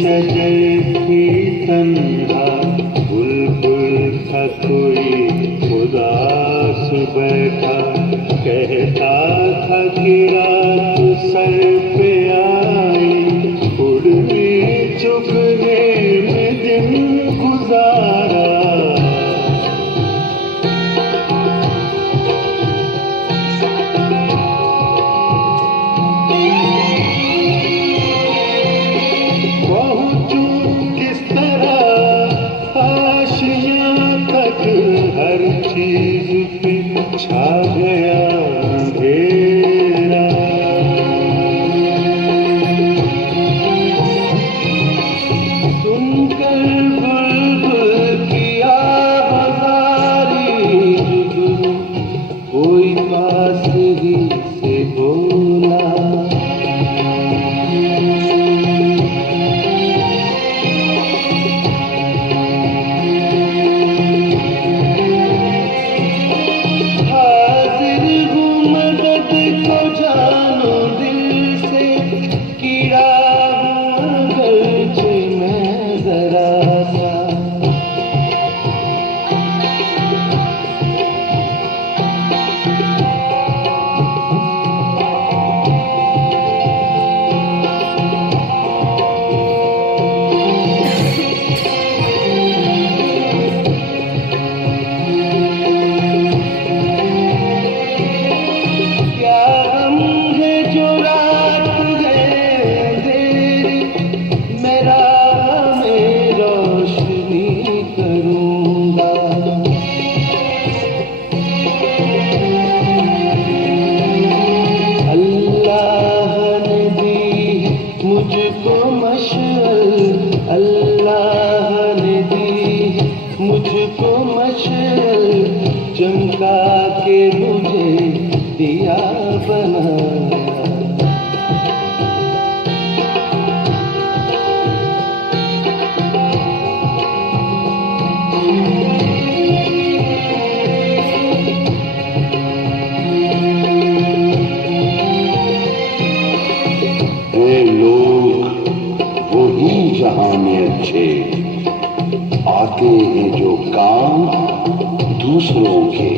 शजर थी तन्हा, बुलबुल था कोई उदास बैठा, कहता था कि रात सर पे आई, उड़ने चुभने में दिन गुजारा। हर चीज पे छा गया अंधेरा। सुनकर बुलबुल की आवाज़, कोई पास ही से बोला, जानो दिल से कीड़ा हूँ अगरचे मैं जरा सा। मुझको मशअल अल्लाह ने दी, मुझको मशअल चमका के मुझे दिया बनाया। जहां में अच्छे आते हैं जो काम दूसरों के,